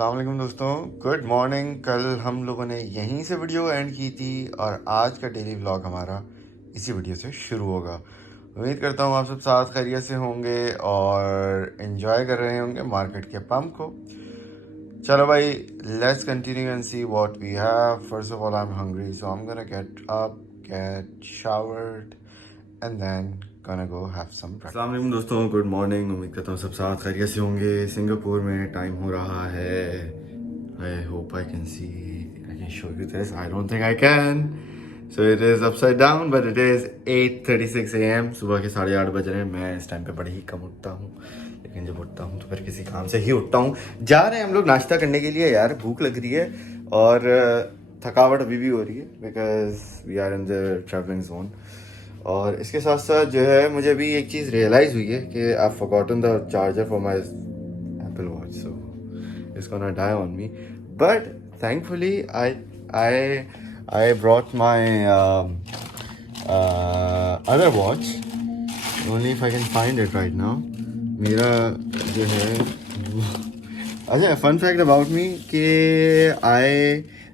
अस्सलाम वालेकुम दोस्तों, गुड मॉर्निंग। कल हम लोगों ने यहीं से वीडियो एंड की थी और आज का डेली व्लॉग हमारा इसी वीडियो से शुरू होगा। उम्मीद करता हूँ आप सब साथ खैरियत से होंगे और एंजॉय कर रहे होंगे मार्केट के पंप को। चलो भाई, let's continue and see what we have. First of all I am hungry, so I am gonna get up, get showered and then gonna go have some breakfast। अस्सलाम वालेकुम दोस्तों, गुड मॉर्निंग। उम्मीद करता हूँ सब साथ खैरियत से होंगे। सिंगापुर में टाइम हो रहा है, I hope I can see, I can show you this, I don't think I can. So it is upside down but it is 8:36 AM। सुबह के 8:30 बज रहे हैं। मैं इस टाइम पे बड़े ही कम उठता हूँ, लेकिन जब उठता हूँ तो फिर किसी काम से ही उठता हूँ। जा रहे हैं हम लोग नाश्ता करने के लिए। यार भूख लग रही है और थकावट अभी भी हो रही है because we are in the travelling zone. और इसके साथ साथ जो है मुझे अभी एक चीज़ रियलाइज़ हुई है कि I forgotten the charger for my Apple watch, so it's gonna die on me. But thankfully I brought my other watch, only if I can find it right now. मेरा जो है अच्छा, फन फैक्ट अबाउट मी कि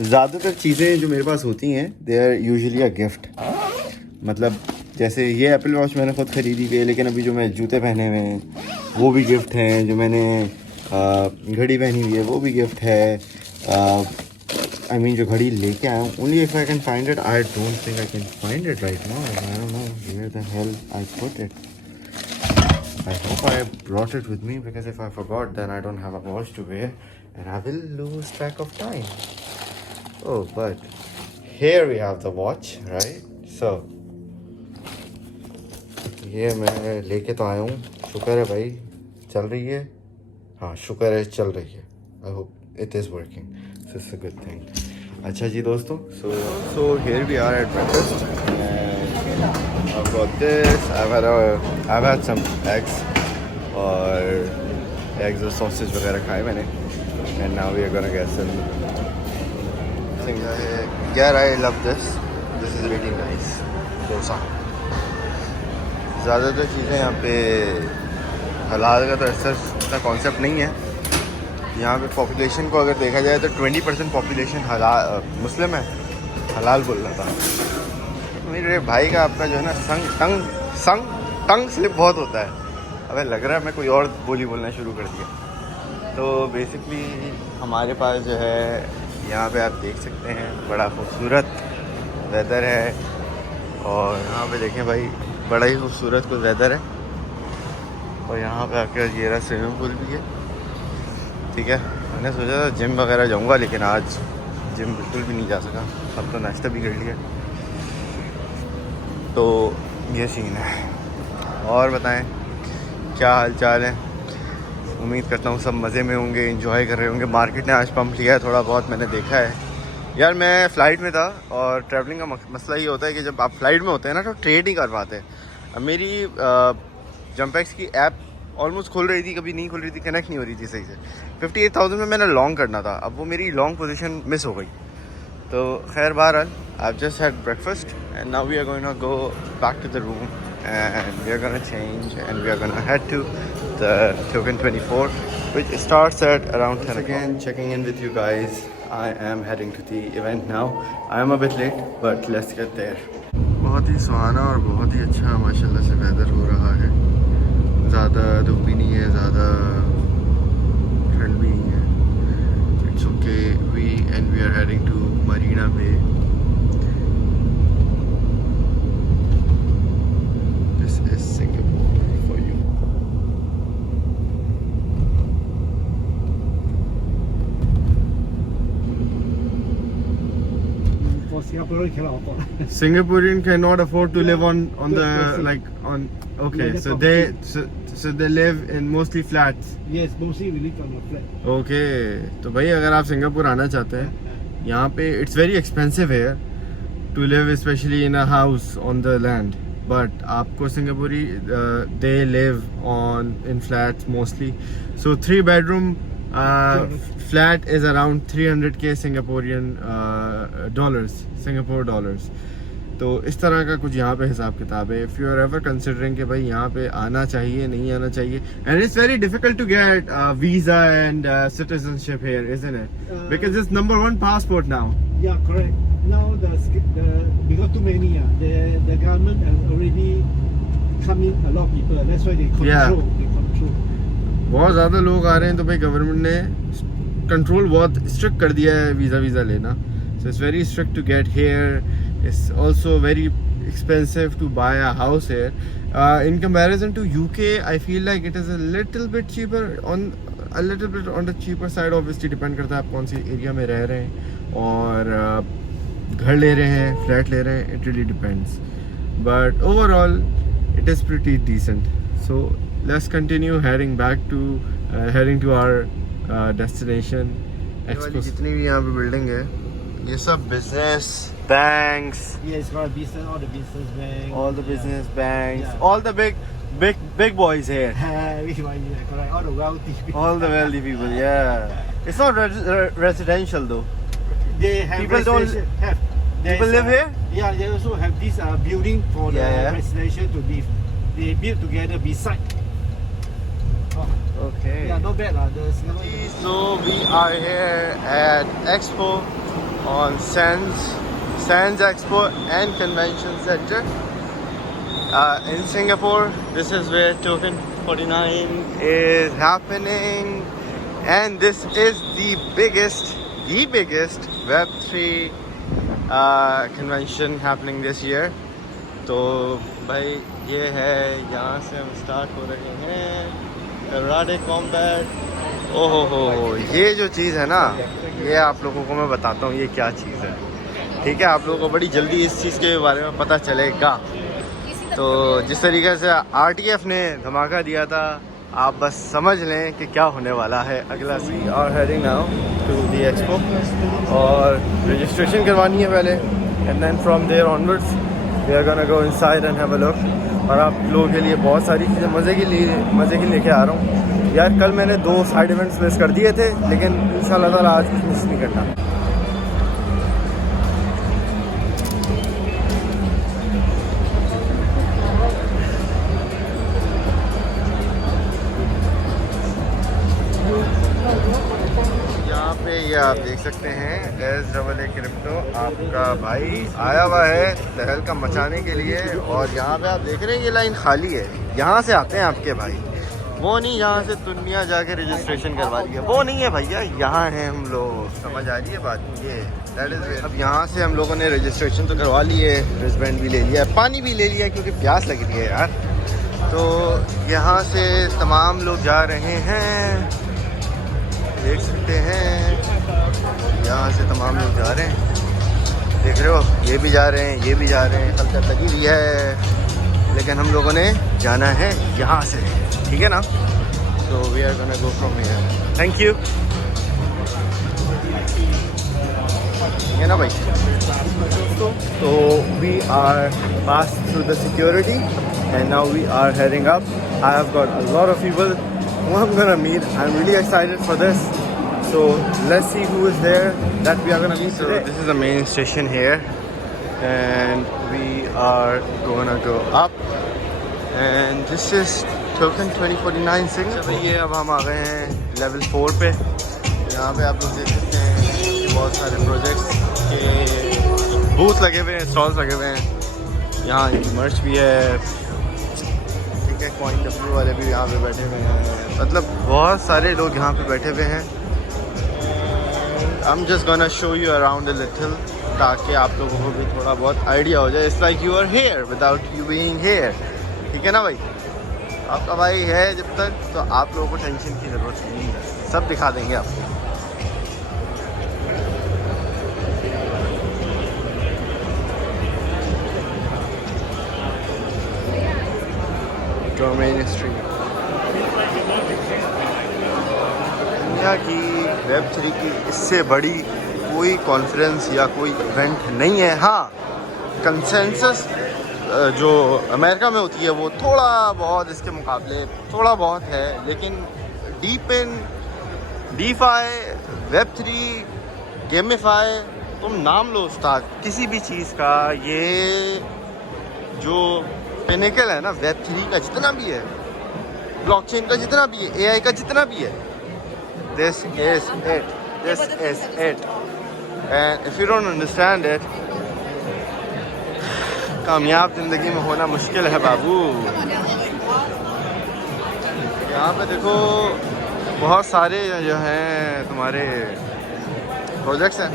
ज़्यादातर चीज़ें जो मेरे पास होती हैं they are usually a gift. मतलब जैसे ये एप्पल वॉच मैंने खुद ख़रीदी हुई है, लेकिन अभी जो मैं जूते पहने हुए हैं वो भी गिफ्ट हैं। जो मैंने घड़ी पहनी हुई है वो भी गिफ्ट है। आई मीन जो घड़ी लेके आया हूँ, only if I can find it. I don't think I can find it right now. I don't know where the hell I put it. I hope I brought it with me because if I forgot then I don't have a watch to wear and I will lose track of time. Oh but here we have the watch right. So ये मैं लेके तो आया हूँ, शुक्र है भाई चल रही है। हाँ शुक्र है चल रही है। I hope it is working, so it's a good thing. अच्छा जी दोस्तों, so here we are at breakfast and I got this. I had some eggs और सॉसेज वगैरह खाए मैंने and now we are gonna get some. यार I love this is really nice dosa. ज़्यादातर चीज़ें यहाँ पे हलाल का तो ऐसा कॉन्सेप्ट नहीं है। यहाँ पे पॉपुलेशन को अगर देखा जाए तो 20% पॉपुलेशन मुस्लिम है। हलाल बोल रहा था मेरे भाई का। आपका जो है ना टंग स्लिप बहुत होता है। अबे लग रहा है मैं कोई और बोली बोलना शुरू कर दिया। तो बेसिकली हमारे पास जो है यहाँ पे आप देख सकते हैं बड़ा खूबसूरत वेदर है। और यहाँ पे देखें भाई, बड़ा ही खूबसूरत कोई वेदर है। और यहाँ पे आकर ये रहा स्विमिंग पूल भी है। ठीक है, मैंने सोचा था जिम वगैरह जाऊँगा, लेकिन आज जिम बिल्कुल भी नहीं जा सका। अब तो नाश्ता भी कर लिया। तो ये सीन है। और बताएं क्या हाल चाल है। उम्मीद करता हूँ सब मज़े में होंगे, एंजॉय कर रहे होंगे। मार्केट ने आज पंप लिया है थोड़ा बहुत, मैंने देखा है। यार मैं फ़्लाइट में था और ट्रैवलिंग का मसला ये होता है कि जब आप फ्लाइट में होते हैं ना तो ट्रेड नहीं कर पाते। अब मेरी जंपेक्स की ऐप ऑलमोस्ट खुल रही थी, कभी नहीं खुल रही थी, कनेक्ट नहीं हो रही थी सही से। 58,000 में मैंने लॉन्ग करना था, अब वो मेरी लॉन्ग पोजीशन मिस हो गई। तो खैर बहरहाल I just had breakfast and now we are going to go back to the room and we are gonna change and we are gonna head to the Token 24 which starts at around 10 o'clock. Again checking in with you guys. I am heading to the event now. I am a bit late but let's get there. बहुत ही सुहाना और बहुत ही अच्छा माशाल्लाह से weather हो रहा है। ज़्यादा धूप भी नहीं है, ज़्यादा ठंड भी नहीं है। It's okay. We are heading to Marina Bay. This is Singapore for you. For Singaporean cannot afford. Singaporean cannot afford to live on the Yes. like on. Okay, Landed so property. so they live in mostly flats. Yes, mostly we live on a flat. Okay, तो भाई अगर आप Singapore आना चाहते हैं, यहाँ पे it's very expensive है to live, specially in a house on the land. But आपको सिंगापुरी they live on in flats mostly. So 3 bedroom flat is around 300K Singaporean dollars, Singapore dollars. तो इस तरह का कुछ यहाँ पे हिसाब किताब है. If you are ever considering कि भाई यहाँ पे आना चाहिए नहीं आना चाहिए, and it's very difficult to get visa and citizenship here, isn't it? Because it's number 1 passport now. Yeah, correct. Now because too many, the government has already come in a lot of people. That's why they control. Yeah. They control. बहुत ज़्यादा लोग आ रहे हैं, तो भाई government ने control बहुत strict कर दिया है वीज़ा लेना. So it's very strict to get here. It's also very expensive to buy a house here. In comparison to UK, I feel like it is a little bit cheaper on the cheaper side. Obviously depend करता है आप कौन सी area में रह रहे हैं और घर ले रहे हैं, फ्लैट ले रहे हैं. It really depends. But overall, it is pretty decent. So let's continue heading to our destination. जितनी भी यहाँ पे बिल्डिंग है, ये सब business banks. Yeah, it's got a business, all the business banks. All the business banks, Yeah. all the big boys here. Which one? Yeah, correct. All the wealthy people. All the wealthy people, yeah. It's not residential though. They have People don't- residential- have. People There's, live here? Yeah, they also have this building for the Yeah, yeah. residential to live. They build together beside. Oh, Okay. yeah, not bad the Singapore. So we are here at Expo on Sands Expo and Convention Center in Singapore. This is where Token 49 is happening, and this is the biggest Web3 convention happening this year. तो भाई ये है, यहाँ से हम start हो रहे हैं. Karate combat. ओहो हो, ये जो चीज़ है ना, ये आप लोगों को मैं बताता हूँ ये क्या चीज़ है. ठीक है, आप लोगों को बड़ी जल्दी इस चीज़ के बारे में पता चलेगा. तो जिस तरीके से RTF ने धमाका दिया था, आप बस समझ लें कि क्या होने वाला है अगला. We are heading now to the expo और रजिस्ट्रेशन करवानी है पहले, and then from there onwards we are gonna go inside and have a look. और आप लोगों के लिए बहुत सारी चीज़ें मज़े के लिए लेके आ रहा हूँ यार. कल मैंने 2 साइड इवेंट्स मिस कर दिए थे, लेकिन इंशाल्लाह ताला आज कुछ मिस नहीं करना. यहाँ पे ये आप देख सकते हैं SAA क्रिप्टो, आपका भाई आया हुआ है तहलका मचाने के लिए. और यहाँ पे आप देख रहे हैं ये लाइन खाली है. यहाँ से आते हैं आपके भाई, वो नहीं यहाँ से दुनिया जाके रजिस्ट्रेशन करवा रही है, वो नहीं है भैया, यहाँ हैं हम लोग. समझ आ रही है बात? ये दैट इज़. अब यहाँ से हम लोगों ने रजिस्ट्रेशन तो करवा ली है, रिस्टबैंड भी ले लिया है, पानी भी ले लिया है क्योंकि प्यास लग रही है यार. तो यहाँ से तमाम लोग जा रहे हैं, देख सकते हैं. यहाँ से तमाम लोग जा रहे हैं, देख रहे हो, ये भी जा रहे हैं, ये भी जा रहे हैं. हल्का लगी हुई है, लेकिन हम लोगों ने जाना है यहाँ से. ठीक है ना? तो we are gonna go from here. Thank you. ठीक है ना भाई? तो we are pass through the security and now we are heading up. I have got a lot of people who I'm gonna meet. I'm really excited for this. So let's see who is there that we are gonna meet today. This is the main station here, and we are gonna go up. And this is Token 2049 Singapore. ये अब हम आ गए हैं level 4 पे. यहाँ पे आप लोग देख सकते हैं कि बहुत सारे प्रोजेक्ट्स के बूथ लगे हुए हैं, स्टॉल्स लगे हुए हैं. यहाँ मर्च भी है, कॉइन डब्ल्यू वाले भी यहाँ पे बैठे हुए हैं. मतलब बहुत सारे लोग यहाँ पे बैठे हुए हैं. I am just gonna show you around a little, ताकि आप लोगों को भी थोड़ा बहुत आइडिया हो जाए. It's like you are here without you being here. ठीक है ना भाई? आपका भाई है जब तक, तो आप लोगों को टेंशन की ज़रूरत नहीं है, सब दिखा देंगे आपको. Main street. दुनिया की Web3 की इससे बड़ी कोई कॉन्फ्रेंस या कोई इवेंट नहीं है. हाँ, कंसेंसस जो अमेरिका में होती है वो थोड़ा बहुत इसके मुकाबले थोड़ा बहुत है, लेकिन deep in DeFi, Web3, gamify, तुम नाम लो उस्ताद किसी भी चीज़ का। ये जो पिनेकल है ना वेब 3 का जितना भी है, ब्लॉकचेन का जितना भी है, AI का जितना भी है, this is it, this is it. And if you don't understand it, कामयाब ज़िंदगी में होना मुश्किल है बाबू। यहाँ पे देखो बहुत सारे जो हैं तुम्हारे प्रोजेक्ट्स हैं,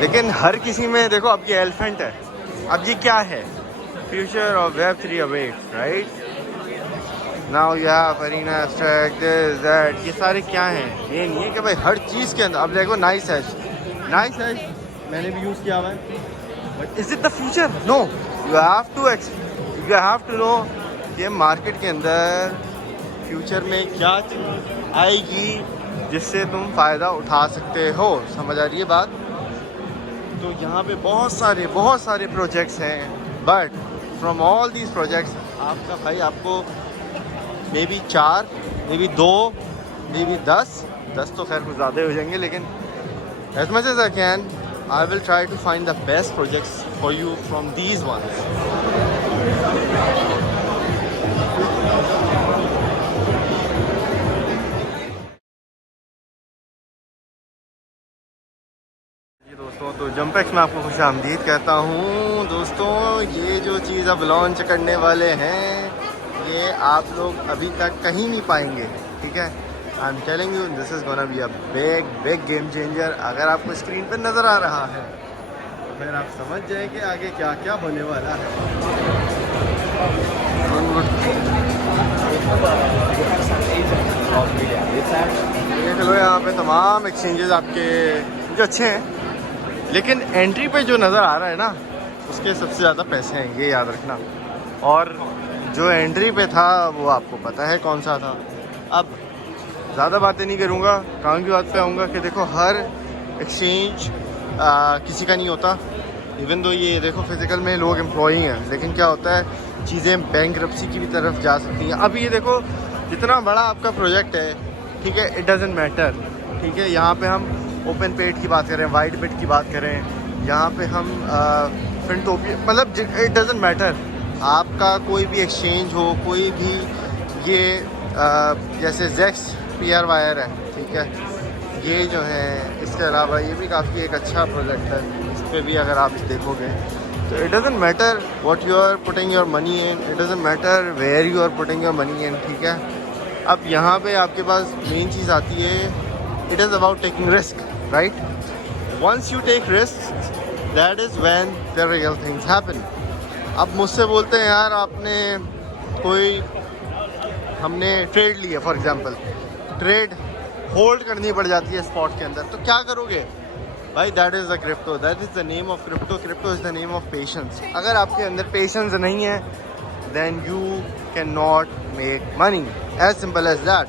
लेकिन हर किसी में देखो अब ये एलिफेंट है। अब ये क्या है? Future of web 3 awakes, right now या अरीना एब्स्ट्रैक्ट दिस दैट, ये सारे क्या हैं? ये नहीं है कि भाई हर चीज़ के अंदर। अब देखो नाइस हैश मैंने भी यूज़ किया हुआ है, but is it the future? No, you have to know कि मार्केट के अंदर फ्यूचर में क्या चीज़ आएगी जिससे तुम फ़ायदा उठा सकते हो। समझ आ रही है बात? तो यहाँ पे बहुत सारे प्रोजेक्ट्स हैं, but from all these projects आपका भाई आपको may be 4, may be 2, may be 10 तो खैर कुछ ज़्यादा हो जाएंगे, लेकिन as much as I can, I will try to find the best projects for you from these ones. दोस्तों, तो जंपेक्स में आपको खुश आमदीद कहता हूँ। दोस्तों, ये जो चीज़ अब लॉन्च करने वाले हैं, ये आप लोग अभी तक कहीं नहीं पाएंगे, ठीक है? I am telling you, this is gonna be a big game changer. अगर आपको स्क्रीन पर नज़र आ रहा है तो फिर आप समझ जाए कि आगे क्या क्या होने वाला है। देख लो यहाँ पे तमाम एक्सचेंजेस आपके जो अच्छे हैं, लेकिन एंट्री पे जो नज़र आ रहा है ना, उसके सबसे ज़्यादा पैसे हैं, ये याद रखना। और जो एंट्री पे था वो आपको पता है कौन सा था। अब ज़्यादा बातें नहीं करूँगा, काम की बात पे आऊँगा कि देखो हर एक्सचेंज किसी का नहीं होता। इवन दो ये देखो फिज़िकल में लोग एम्प्लॉई हैं, लेकिन क्या होता है चीज़ें बैंकरप्सी की भी तरफ जा सकती हैं। अब ये देखो जितना बड़ा आपका प्रोजेक्ट है, ठीक है, इट डज़ंट मैटर, ठीक है। यहाँ पे हम ओपन पेड की बात करें, वाइट बिट की बात करें, यहाँ पे हम फिनटोपी, मतलब इट डज़ंट मैटर। आपका कोई भी एक्सचेंज हो, कोई भी ये जैसे जेक्स PR वायर है, ठीक है, ये जो है, इसके अलावा ये भी काफ़ी एक अच्छा प्रोजेक्ट है। इस पर भी अगर आप देखोगे तो it doesn't matter what you are putting your money in, it doesn't matter where you are putting your money in, ठीक है। अब यहाँ पे आपके पास मेन चीज़ आती है, it is about taking risk, right? Once you take risk, that is when the real things happen. अब मुझसे बोलते हैं यार आपने कोई, हमने ट्रेड लिया, फॉर एग्जांपल ट्रेड होल्ड करनी पड़ जाती है स्पॉट के अंदर, तो क्या करोगे भाई? That is the crypto, that is the name of crypto, crypto is the name of patience. अगर आपके अंदर पेशेंस नहीं है, then you can not make money, as simple as that.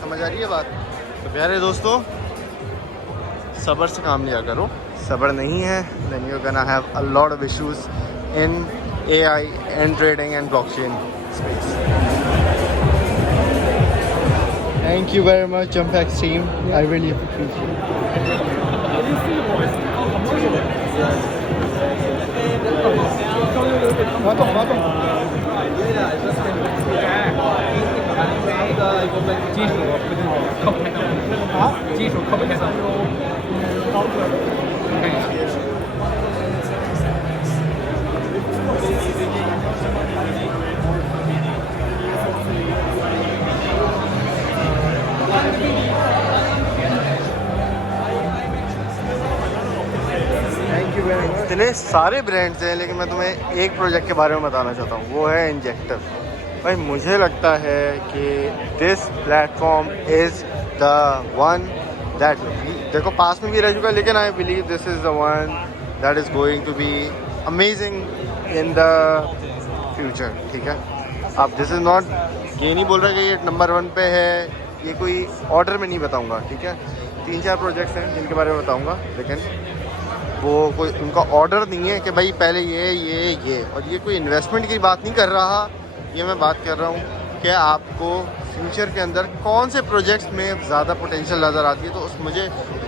समझ आ रही है बात? तो प्यारे दोस्तों, सब्र से काम लिया करो। सब्र नहीं है, then you gonna have a lot of issues in AI and trading and blockchain space. Thank you very much, Jumpex team. I really appreciate इतने सारे ब्रांड्स हैं, लेकिन मैं तुम्हें एक प्रोजेक्ट के बारे में बताना चाहता हूँ, वो है इंजेक्टर। भाई मुझे लगता है कि this platform is the one that, देखो पास में भी रह चुका है, लेकिन I believe this is the one that is going to be amazing in the future, ठीक है। अब दिस इज़ नॉट, ये नहीं बोल रहा कि ये नंबर 1 पे है, ये कोई ऑर्डर में नहीं बताऊँगा, ठीक है। 3-4 प्रोजेक्ट्स हैं जिनके बारे में बताऊँगा, लेकिन वो कोई उनका ऑर्डर नहीं है कि भाई पहले ये और ये कोई इन्वेस्टमेंट की बात नहीं कर रहा। ये मैं बात कर रहा हूँ कि आपको फ्यूचर के अंदर कौन से प्रोजेक्ट्स में ज़्यादा पोटेंशियल नज़र आती है, तो उस मुझे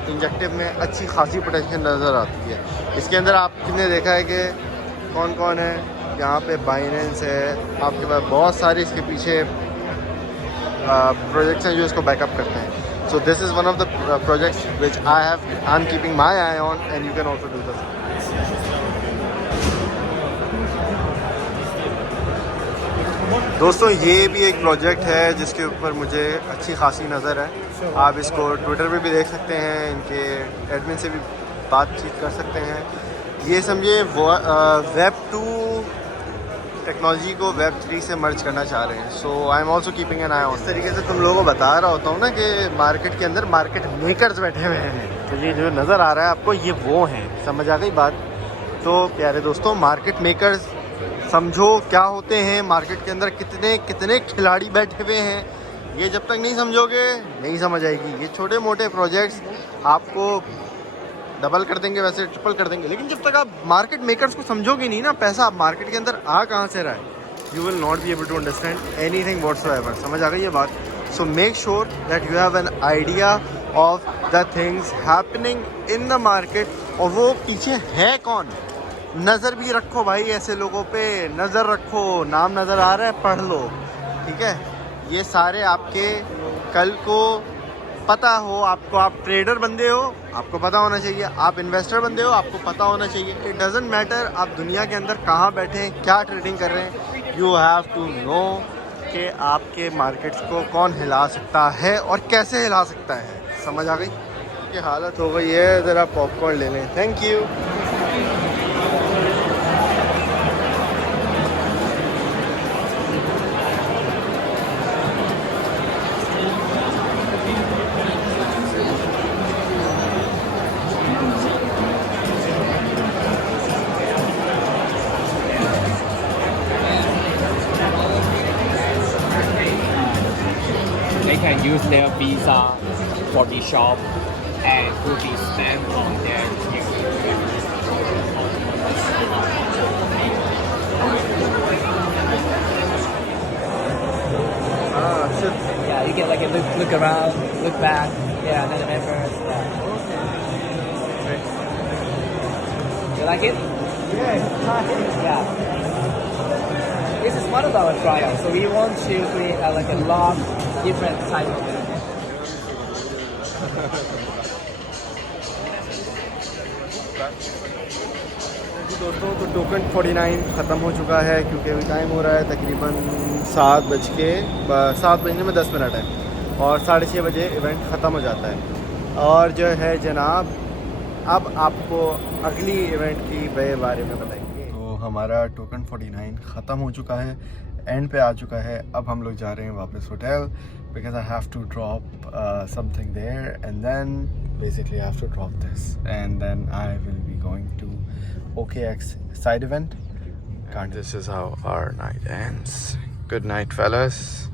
इंजेक्टिव में अच्छी खासी पोटेंशियल नज़र आती है। इसके अंदर आपने देखा है कि कौन कौन है यहाँ पे। बाइनेंस है, आपके पास बहुत सारे इसके पीछे प्रोजेक्ट्स हैं जो इसको बैकअप करते हैं। So this is one of the projects which I am keeping my I on and you can also do this. दोस्तों ये भी एक प्रोजेक्ट है जिसके ऊपर मुझे अच्छी खासी नज़र है। आप इसको ट्विटर पे भी देख सकते हैं, इनके एडमिन से भी बातचीत कर सकते हैं। ये समझिए वेब 2 टेक्नोलॉजी को वेब 3 से मर्ज करना चाह रहे हैं। So I am also keeping an eye on. इस तरीके से तुम लोगों को बता रहा होता हूँ ना कि मार्केट के अंदर मार्केट मेकर्स बैठे हुए हैं। तो ये जो नज़र आ रहा है आपको, ये वो हैं। समझ आ गई बात? तो प्यारे दोस्तों, मार्केट मेकर्स समझो क्या होते हैं। मार्केट के अंदर कितने कितने खिलाड़ी बैठे हुए हैं, ये जब तक नहीं समझोगे नहीं समझ आएगी। ये छोटे मोटे प्रोजेक्ट्स आपको डबल कर देंगे, वैसे ट्रिपल कर देंगे, लेकिन जब तक आप मार्केट मेकर्स को समझोगे नहीं ना, पैसा मार्केट के अंदर आ कहाँ से रहा है, you will not be able to understand anything whatsoever. समझ आ गई ये बात? So make sure that you have an idea of the things happening in the market, और वो पीछे है कौन। नज़र भी रखो भाई, ऐसे लोगों पे नज़र रखो। नाम नज़र आ रहा है, पढ़ लो, ठीक है। ये सारे आपके कल को पता हो आपको। आप ट्रेडर बंदे हो, आपको पता होना चाहिए। आप इन्वेस्टर बंदे हो, आपको पता होना चाहिए। इट डजेंट मैटर आप दुनिया के अंदर कहाँ बैठे हैं, क्या ट्रेडिंग कर रहे हैं। यू हैव टू नो कि आपके मार्केट्स को कौन हिला सकता है और कैसे हिला सकता है। समझ आ गई? ये हालत हो गई है। ज़रा पॉपकॉर्न ले लें। Thank you. They can use their visa for the shop and put the stamp on their Yeah, you get like a look around, look back, yeah, and then remember. Yeah. You like it? Yeah. This is one of our trials, so we want to create like a lot different type of it. दोस्तों, तो token 49 ख़त्म हो चुका है, क्योंकि अभी time हो रहा है तकरीबन 7 बजने में 10 मिनट है, और 6:30 बजे इवेंट ख़त्म हो जाता है। और जो है जनाब, अब आपको अगली इवेंट की बारे में बताएंगे। तो हमारा टोकन 49 ख़त्म हो चुका है, एंड पे आ चुका है। अब हम लोग जा रहे हैं वापस hotel, because I have to drop something there, and then basically I have to drop this, and then I will be going to OKX side event. And this is how our night ends. Good night, fellas.